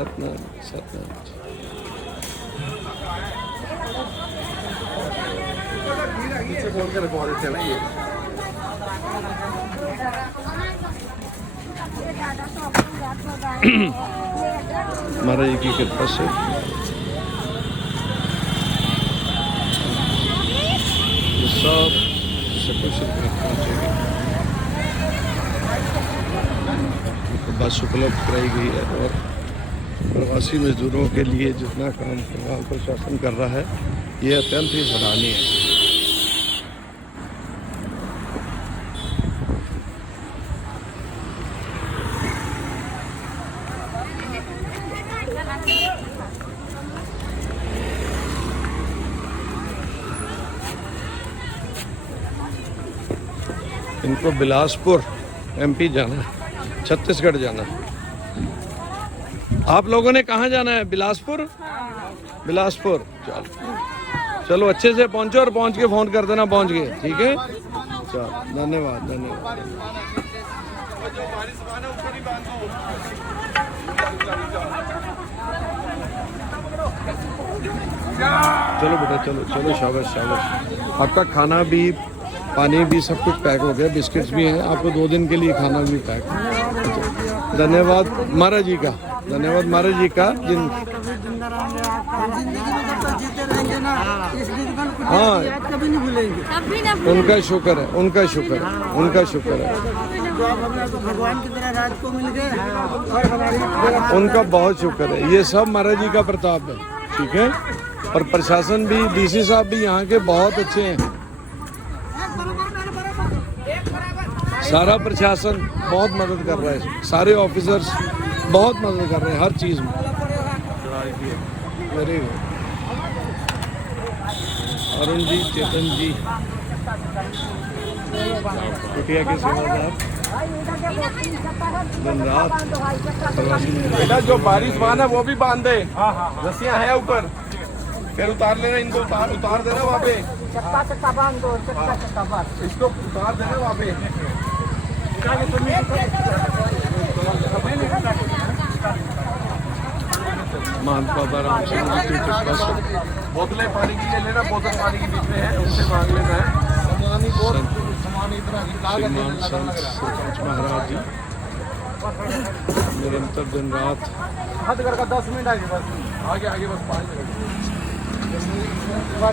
सतनाम सतनाम। महाराज जी की कृपा से सब सकुशल पहुँचेंगे। बस उपलब्ध कराई गई है और प्रवासी मजदूरों के लिए जितना काम फिलहाल प्रशासन कर रहा है ये अत्यंत ही सराहनीय है। इनको बिलासपुर एमपी जाना है, छत्तीसगढ़ जाना है। आप लोगों ने कहाँ जाना है? बिलासपुर। बिलासपुर चलो अच्छे से पहुंचो और पहुंच के फोन कर देना पहुंच गए, ठीक है? चलो धन्यवाद धन्यवाद। चलो बेटा चलो चलो, शाबाश शाबाश। आपका खाना भी पानी भी सब कुछ पैक हो गया, बिस्किट्स भी हैं, आपको 2 दिन के लिए खाना भी पैक। धन्यवाद महाराज जी का, धन्यवाद महाराज जी का। हाँ उनका शुक्र है, उनका शुक्र है, उनका शुक्र है। भगवान की तरह राज को मिल गए, उनका बहुत शुक्र है। ये सब महाराज जी का प्रताप है, ठीक है? और प्रशासन भी, डीसी साहब भी यहाँ के बहुत अच्छे हैं। सारा प्रशासन बहुत मदद कर रहा है, सारे ऑफिसर्स बहुत मदद कर रहे हैं हर चीज़ में। Very good. अरुण जी, चेतन जी, कुटिया के सेवादार दिन रात प्रवासी। बेटा जो बारिश मान है वो भी बांध दे, रस्सियाँ हैं ऊपर, फिर उतार लेना इनको, उतार देना वहाँ पे, इसको उतार देना वहाँ पे। मान बाबा राम सिंह जी की कृपा से बोतलें पानी की ले लेना, बोतल पानी की बीच में है, उनसे मांग लेना है। श्रीमान संत सरपंच महाराज जी निरंतर दिन रात हद कर 10 मिनट आगे, बस आगे आगे, बस 5 मिनट,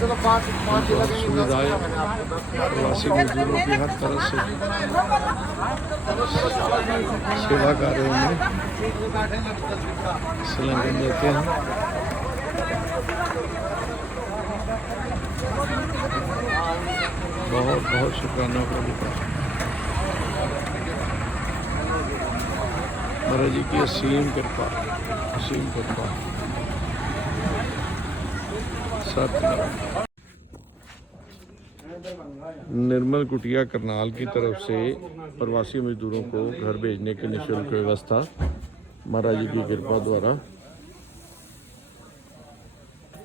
चलो 5 सुविधाएं प्रवासी मजदूरों की हर तरह से सेवा कार्यों में संलग्न देते हैं। बहुत बहुत शुक्राना प्रभु का, महाराज जी की असीम कृपा, असीम कृपा। निर्मल कुटिया करनाल की तरफ से प्रवासी मजदूरों को घर भेजने की निःशुल्क व्यवस्था महाराज जी की कृपा द्वारा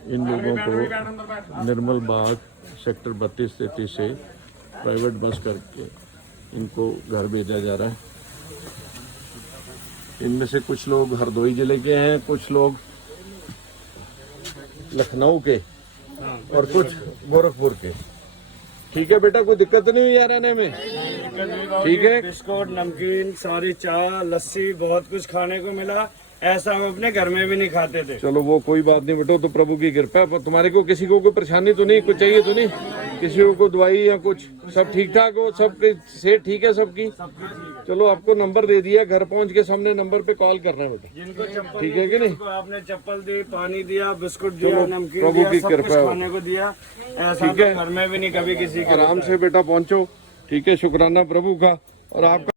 इन लोगों को निर्मल बाग सेक्टर 32-33 से प्राइवेट बस करके इनको घर भेजा जा रहा है। इनमें से कुछ लोग हरदोई जिले के हैं, कुछ लोग लखनऊ के और कुछ गोरखपुर के। ठीक है बेटा, कोई दिक्कत नहीं हुई यार आने में? ठीक है, बिस्कुट, नमकीन, सारी चाय, लस्सी, बहुत कुछ खाने को मिला। ऐसा हम अपने घर में भी नहीं खाते थे। चलो वो कोई बात नहीं बेटो, तो प्रभु की कृपा है। तुम्हारे को किसी को कोई परेशानी तो नहीं, कुछ चाहिए तो नहीं? किसी को दवाई या कुछ? सब ठीक ठाक हो? सब सेहत ठीक है सबकी? चलो आपको नंबर दे दिया, घर पहुंच के सामने नंबर पे कॉल करना है बेटा। जिनको चप्पल ठीक है कि नहीं? आपने चप्पल दी, पानी दिया, बिस्कुट दिया, नमकीन प्रभु दिया, की सब कृपा कुछ है। खाने को दिया। ऐसा ठीक है, तो घर में भी नहीं कभी किसी के। आराम से बेटा पहुंचो, ठीक है? शुक्राना प्रभु का। और आपका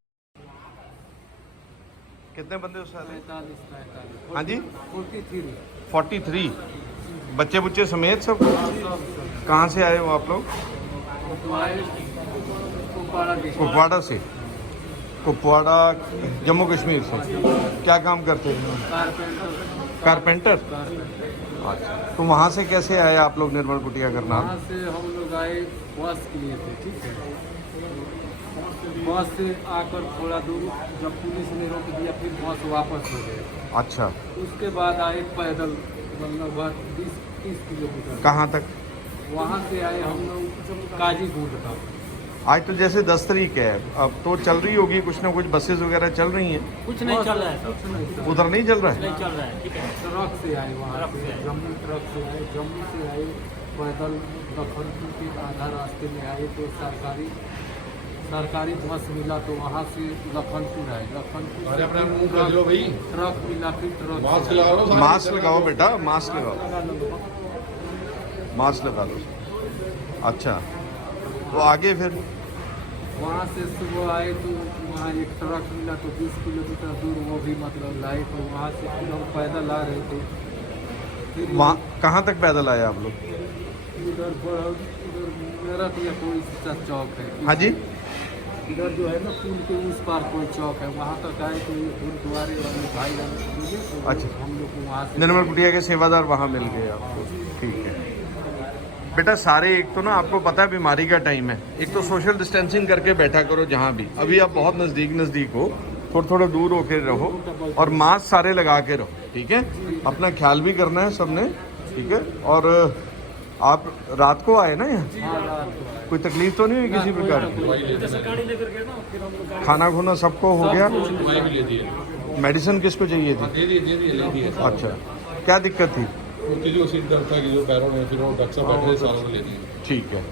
कितने बंदे उस साल? हाँ जी 43 बच्चे बुच्चे समेत सब? कहाँ से आए हो आप लोग? कुपवाड़ा से। कुपवाड़ा जम्मू कश्मीर से। क्या काम करते हैं? कारपेंटर। अच्छा, तो वहाँ से कैसे आए आप लोग निर्मल कुटिया करनाल? वहाँ से हम लोग आए प्रवास के लिए थे, ठीक है। बस से आकर थोड़ा दूर जब पुलिस ने रोक दिया फिर बस वापस हो गए। अच्छा, उसके बाद आए पैदल लगभग 20-30 किलोमीटर। कहाँ तक? वहाँ से आए हम लोग काजीगुंड तक। आज तो जैसे 10 तारीख है, अब तो चल रही होगी कुछ ना कुछ, बसेस वगैरह चल रही हैं। कुछ नहीं चल रहा है, कुछ नहीं चल रहा है। उधर नहीं चल रहा है? नहीं चल रहा है, ठीक है। ट्रक से आए, वहाँ से जम्मू ट्रक से आए, जम्मू से आए पैदल लखनपुर के आधा रास्ते में आए तो सरकारी बस मिला तो वहाँ से लखनपुर आए। लखनपुर से ट्रक मिला, फिर ट्रक मास्क लगाओ बेटा, मास्क लगाओ, मास्क लगा लो। अच्छा, तो आगे फिर वहाँ से सुबह आए तो वहाँ एक ट्रक मिला तो 20 किलोमीटर दूर वो भी मतलब लाए तो वहाँ से फिर हम पैदल आ रहे थे। फिर वहाँ कहाँ तक पैदल आए आप लोग? इधर मेरठ या कोई सा चौक है। हाँ जी, इधर जो है ना पुल के उस पार कोई चौक है, वहाँ तक आए तो ये गुरुद्वारे वाले भाई मिले तो अच्छा। हम लोग को वहाँ से निर्मल कुटिया के सेवादार वहाँ मिल गए आपको, ठीक है। बेटा सारे, एक तो ना आपको पता है बीमारी का टाइम है, एक तो सोशल डिस्टेंसिंग करके बैठा करो जहाँ भी, अभी आप बहुत नज़दीक हो, थोड़ा थोड़ा दूर होकर रहो और मास्क सारे लगा के रहो, ठीक है। अपना ख्याल भी करना है सबने, ठीक है। और आप रात को आए ना यहाँ, कोई तकलीफ तो नहीं हुई किसी प्रकार की? खाना खुना सबको हो गया? मेडिसिन किसको चाहिए थी? अच्छा, क्या दिक्कत थी? जो सीट दर्द था कि जो पैरों में, फिर वो डॉक्टर साहब बैठे सालों में ले दी। ठीक है,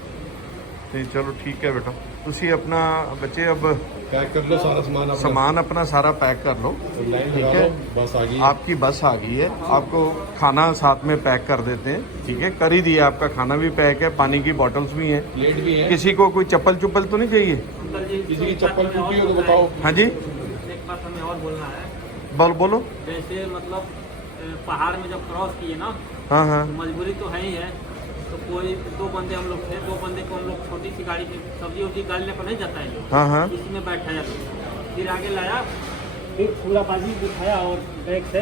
नहीं चलो ठीक है बेटा, तुसी अपना बच्चे अब पैक कर लो सारा सामान, सामान अपना सारा पैक कर लो, लाइन ठीक लगा है। लो, बस आ गई। आपकी बस आ गई है, आपको खाना साथ में पैक कर देते हैं, ठीक है। कर ही दिया, आपका खाना भी पैक है, पानी की बॉटल्स भी हैं। प्लेट भी है। किसी को कोई चप्पल चुप्पल तो नहीं चाहिए? किसी की चप्पल टूटी हो तो बताओ। हाँ जी, एक बात हमें और बोलना है। बोलो। जैसे मतलब पहाड़ में जब क्रॉस किए ना, हाँ हाँ, तो मजबूरी तो है ही है। तो कोई 2 बंदे हम लोग थे, 2 बंदे को हम लोग छोटी सी गाड़ी में सब्जी उब्जी गाड़ी लेकर नहीं जाता है लोग, हाँ हाँ, इसी में बैठाया तो फिर आगे लाया, फिर पूरा बाजी दिखाया और बैग से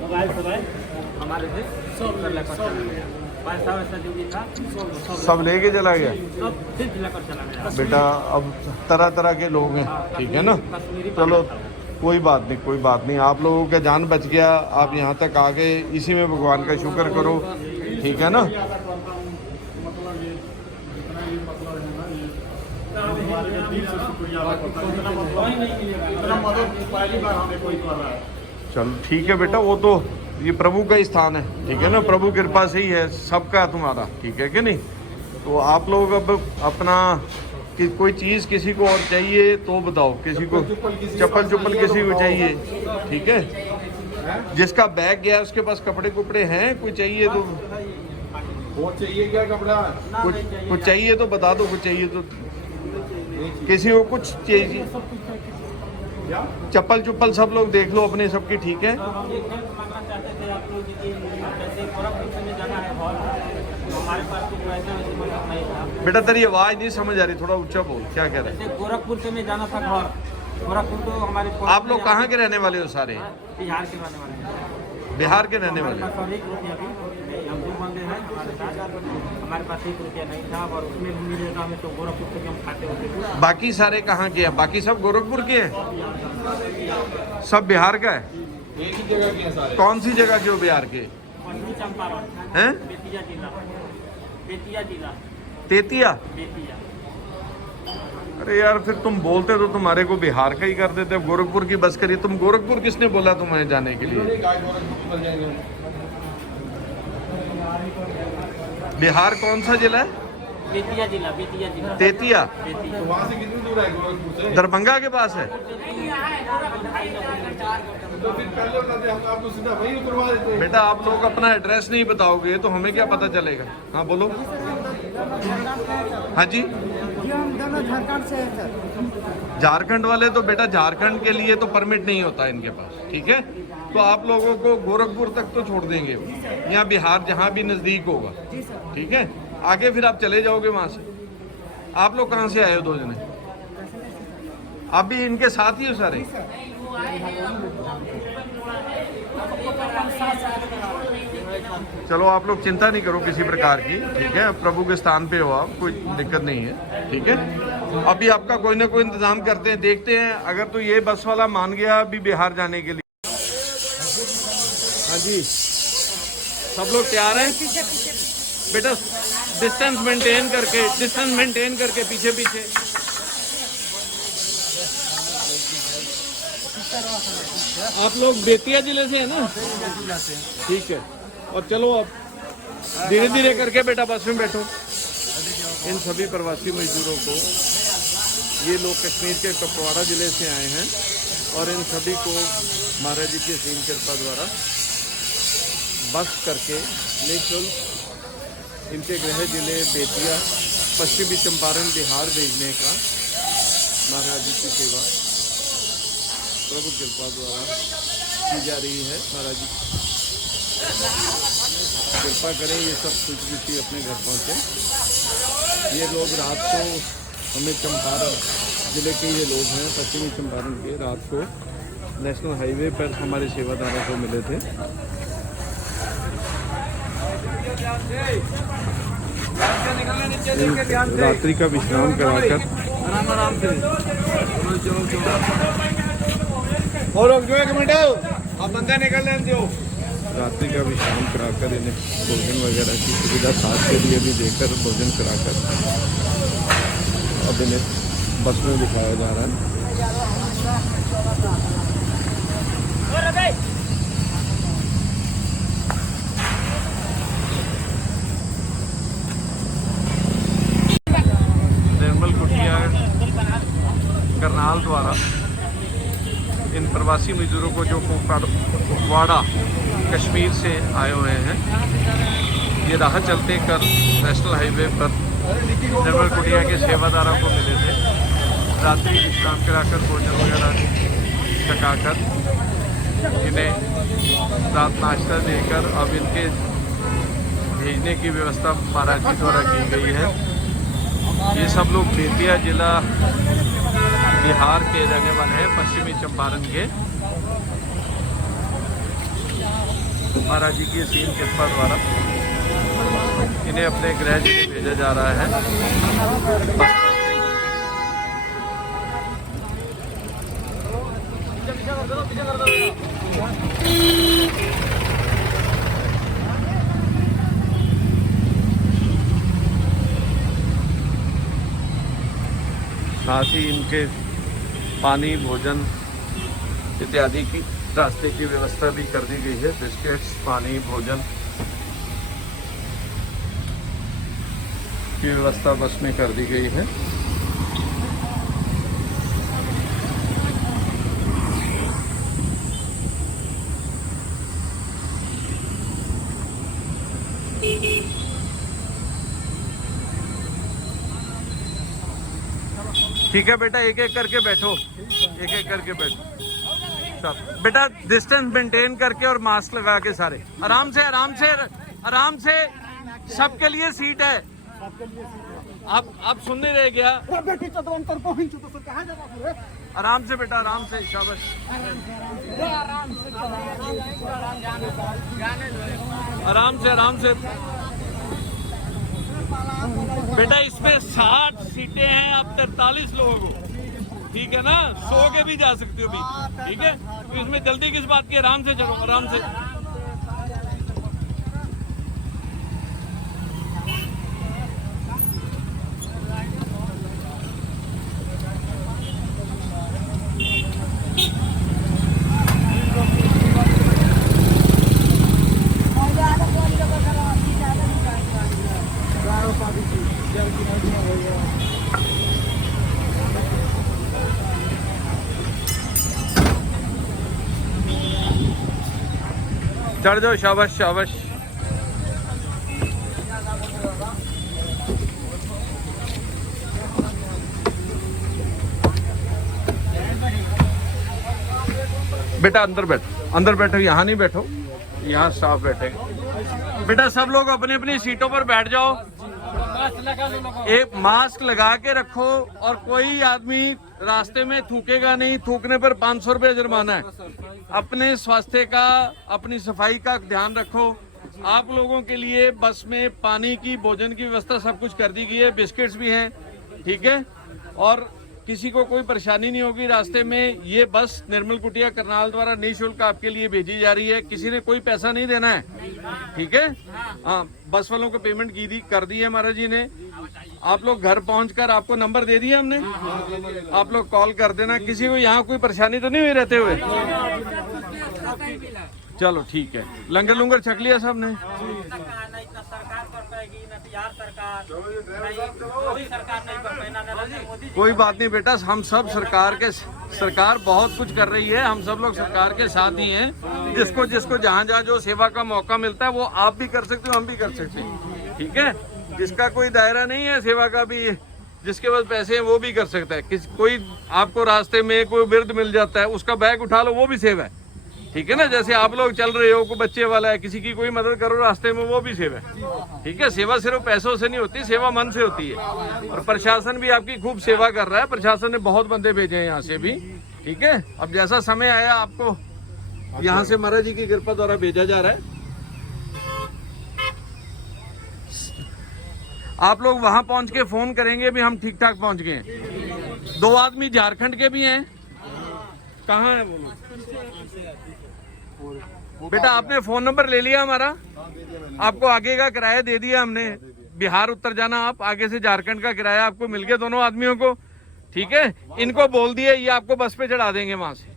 मोबाइल हमारे से सब कर लेकर चला गया। पैसा वैसा जो भी था सब लेके चला गया। सब सिर्फ लेकर चला गया। बेटा अब तरह तरह के लोग हैं, ठीक है ना। कश्मीरी चलो कोई बात नहीं, कोई बात नहीं, आप लोगों का जान बच गया, आप यहाँ तक आ गए, इसी में भगवान का शुक्र करो, ठीक है ना। चलो ठीक है बेटा, वो तो ये प्रभु का ही स्थान है, ठीक है ना, प्रभु कृपा से ही है सबका तुम्हारा, ठीक है कि नहीं। तो आप लोग अब अपना कि कोई चीज़ किसी को और चाहिए तो बताओ, किसी को चप्पल चुप्पल किसी को चाहिए, ठीक है। जिसका बैग गया उसके पास कपड़े कुपड़े हैं, कोई चाहिए तो वो चाहिए क्या कपड़ा? कुछ चाहिए तो बता दो, कुछ चाहिए तो किसी को कुछ चाहिए। चप्पल चुप्पल सब लोग देख लो अपने सबकी, ठीक है। मांगना चाहते थे आप लोग कि जैसे गोरखपुर में जाना है और हमारे पास तो पैसे वैसे मतलब नहीं था। बेटा तेरी आवाज़ नहीं समझ आ रही, थोड़ा ऊंचा बोल, क्या कह रहे जैसे गोरखपुर से में जाना था घर, गोरखपुर तो हमारे हैं? आप लोग कहाँ के रहने वाले हो सारे? बिहार के रहने वाले हैं। बिहार के रहने वाले हो? हमारे पास 1 रुपया भी नहीं, हम 2 बंदे हैं हमारे साथ, हमारे पास 1 रुपया नहीं था और उसमें भी मिलेगा हमें तो गोरखपुर से हम खाते होते थे। बाकी सारे कहाँ के हैं? बाकी सब गोरखपुर के हैं, सब बिहार का है। एक ही जगह के हैं सारे। कौन सी जगह के हो बिहार के? पश्चिमी चंपारण, हैं? बेतिया जिला, बेतिया जिला, तेतिया? बेतिया। अरे यार फिर तुम बोलते तो तुम्हारे को बिहार का ही कर देते, गोरखपुर की बस करिए। तुम गोरखपुर किसने बोला तुम्हें जाने के लिए? मिल जाएंगे। बिहार कौन सा जिला है? बेतिया जिला, बेतिया जिला, तेतिया? बेतिया। तो वहाँ से कितनी दूर है गोरखपुर से? दरभंगा के पास है। तो फिर पहले बताते, हम आपको सीधा वहीं उतरवा देते। बेटा आप लोग अपना एड्रेस नहीं बताओगे तो हमें क्या पता चलेगा? हाँ बोलो। हाँ जी, हम दोनों झारखंड से हैं सर। झारखंड वाले तो बेटा झारखंड के लिए तो परमिट नहीं होता इनके पास, ठीक है। तो आप लोगों को गोरखपुर तक तो छोड़ देंगे, यहाँ बिहार जहाँ भी नज़दीक होगा, ठीक है। आगे फिर आप चले जाओगे वहाँ से। आप लोग कहाँ से आए हो 2 जने? आप भी इनके साथ ही हो सारे? चलो आप लोग चिंता नहीं करो किसी प्रकार की, ठीक है, प्रभु के स्थान पे हो आप, कोई दिक्कत नहीं है, ठीक है। अभी आपका कोई ना कोई इंतजाम करते हैं, देखते हैं। अगर तो ये बस वाला मान गया अभी बिहार जाने के लिए। हाँ जी, सब लोग तैयार हैं बेटा? डिस्टेंस मेंटेन करके पीछे पीछे। आप लोग बेतिया जिले से हैं ना? ठीक है, और चलो अब धीरे धीरे करके बेटा बस में बैठो। इन सभी प्रवासी मजदूरों को, ये लोग कश्मीर के कुपवाड़ा जिले से आए हैं और इन सभी को महाराज जी की असीम कृपा द्वारा बस करके निःशुल्क इनके गृह जिले बेतिया, पश्चिमी चंपारण, बिहार भेजने का महाराज जी की सेवा प्रभु कृपा द्वारा की जा रही है। महाराज जी कृपा करें ये सब खुशी अपने घर पहुँचे। ये लोग रात को हमें चंपारण जिले के ये लोग हैं, पश्चिमी चंपारण के, रात को नेशनल हाईवे पर हमारे सेवादारों को मिले थे। रात्रि का विश्राम कराकर आराम से और एक मिनट आप बंदा निकलने दो। रात्रि का विश्राम कराकर इन्हें भोजन वगैरह की सुविधा साथ के लिए भी देकर भोजन कराकर अब इन्हें बस में दिखाया जा रहा है। निर्मल कुटिया करनाल द्वारा इन प्रवासी मजदूरों को जो कुपवाड़ा कश्मीर से आए हुए हैं, ये राह चलते कर नेशनल हाईवे पर निर्मल कुटिया के सेवादारों को मिले थे। रात्रि विश्राम कराकर भोजन वगैरह छकाकर इन्हें रात नाश्ता देकर अब इनके भेजने की व्यवस्था महाराज जी द्वारा की गई है। ये सब लोग बेतिया जिला बिहार के रहने वाले हैं, पश्चिमी चंपारण के। महाराज जी की असीम कृपा द्वारा इन्हें अपने गृह जिले भेजा जा रहा है। साथ ही इनके पानी, भोजन इत्यादि की रास्ते की व्यवस्था भी कर दी गई है। बिस्किट्स, पानी, भोजन की व्यवस्था बस में कर दी गई है। ठीक है बेटा, एक एक करके बैठो, एक एक करके बैठो सब। बेटा डिस्टेंस मेंटेन करके और मास्क लगा के सारे आराम से आराम से आराम से। सबके लिए सीट है। आप सुन नहीं रहे क्या? आराम से बेटा, आराम से, शाबाश। आराम से आराम से बेटा। इसमें 60 सीटें हैं, आप 43 लोगों को, ठीक है ना? 100 के भी जा सकते हो भी, ठीक है? तो इसमें जल्दी किस बात की? आराम से चलो, आराम से। चढ़ जाओ, शाबाश शाबाश। बेटा अंदर बैठो, अंदर बैठो, यहाँ नहीं बैठो, यहाँ स्टाफ बैठेंगे। बेटा सब लोग अपनी अपनी सीटों पर बैठ जाओ। एक मास्क लगा के रखो और कोई आदमी रास्ते में थूकेगा नहीं। थूकने पर 500 रुपये जुर्माना है। अपने स्वास्थ्य का, अपनी सफाई का ध्यान रखो। आप लोगों के लिए बस में पानी की, भोजन की व्यवस्था सब कुछ कर दी गई है, बिस्किट्स भी हैं, ठीक है। और किसी को कोई परेशानी नहीं होगी रास्ते में। ये बस निर्मल कुटिया करनाल द्वारा निःशुल्क आपके लिए भेजी जा रही है, किसी ने कोई पैसा नहीं देना है, ठीक है। हाँ, बस वालों को पेमेंट कर दी है महाराज जी ने। आप लोग घर पहुंचकर, आपको नंबर दे दिया हमने, आप लोग कॉल कर देना। किसी को यहाँ कोई परेशानी तो नहीं हुई रहते हुए? चलो ठीक है। लंगर लुंगर छक लिया सब ने? कोई बात नहीं बेटा, हम सब सरकार बहुत कुछ कर रही है, हम सब लोग सरकार के साथ ही हैं। जिसको जिसको जहाँ जहाँ जो सेवा का मौका मिलता है वो आप भी कर सकते हो, हम भी कर सकते हैं, ठीक है। जिसका कोई दायरा नहीं है सेवा का भी, जिसके पास पैसे हैं वो भी कर सकता है। कोई आपको रास्ते में कोई वृद्ध मिल जाता है, उसका बैग उठा लो, वो भी सेवा है, ठीक है ना। जैसे आप लोग चल रहे हो, कोई बच्चे वाला है, किसी की कोई मदद करो रास्ते में, वो भी सेवा है, ठीक है। सेवा सिर्फ पैसों से नहीं होती, सेवा मन से होती है। और प्रशासन भी आपकी खूब सेवा कर रहा है, प्रशासन ने बहुत बंदे भेजे हैं यहाँ से भी, ठीक है। अब जैसा समय आया आपको यहाँ से महाराज जी की कृपा द्वारा भेजा जा रहा है। आप लोग वहां पहुंच के फोन करेंगे भी हम ठीक ठाक पहुंच गए हैं। 2 आदमी झारखंड के भी हैं। कहाँ है वो लोग? बेटा आपने फोन नंबर ले लिया हमारा, आपको आगे का किराया दे दिया हमने। बिहार उत्तर जाना आप, आगे से झारखंड का किराया आपको मिल गया दोनों आदमियों को, ठीक है। इनको बोल दिए ये आपको बस पे चढ़ा देंगे, वहां से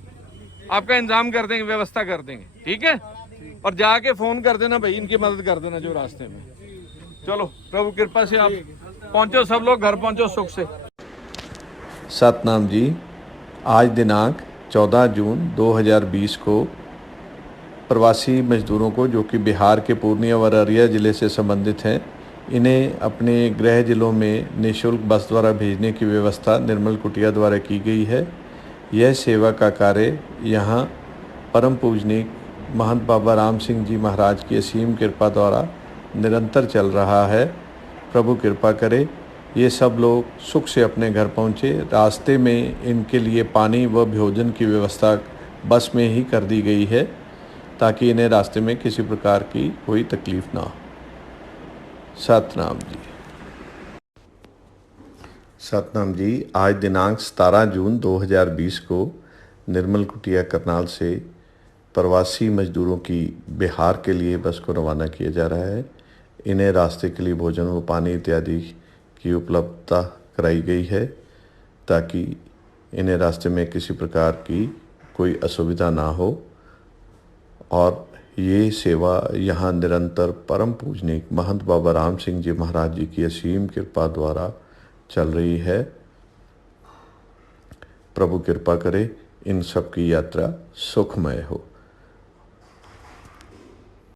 आपका इंतजाम कर देंगे, व्यवस्था कर देंगे, ठीक है। और जाके फोन कर देना भाई, इनकी मदद कर देना जो रास्ते में। चलो प्रभु कृपा से आप पहुंचो, सब लोग घर पहुंचो सुख से। सतनाम जी, आज दिनांक 14 जून 2020 को प्रवासी मजदूरों को, जो कि बिहार के पूर्णिया व अररिया ज़िले से संबंधित हैं, इन्हें अपने गृह जिलों में निःशुल्क बस द्वारा भेजने की व्यवस्था निर्मल कुटिया द्वारा की गई है। यह सेवा का कार्य यहाँ परम पूजनीक महंत बाबा राम सिंह जी महाराज की असीम कृपा द्वारा निरंतर चल रहा है। प्रभु कृपा करे ये सब लोग सुख से अपने घर पहुँचे। रास्ते में इनके लिए पानी व भोजन की व्यवस्था बस में ही कर दी गई है, ताकि इन्हें रास्ते में किसी प्रकार की कोई तकलीफ ना हो। सतनाम जी। सतनाम जी, आज दिनांक 17 जून 2020 को निर्मल कुटिया करनाल से प्रवासी मजदूरों की बिहार के लिए बस को रवाना किया जा रहा है। इन्हें रास्ते के लिए भोजन व पानी इत्यादि की उपलब्धता कराई गई है, ताकि इन्हें रास्ते में किसी प्रकार की कोई असुविधा ना हो। और ये सेवा यहाँ निरंतर परम पूजनीक महंत बाबा राम सिंह जी महाराज जी की असीम कृपा द्वारा चल रही है। प्रभु कृपा करे इन सब की यात्रा सुखमय हो।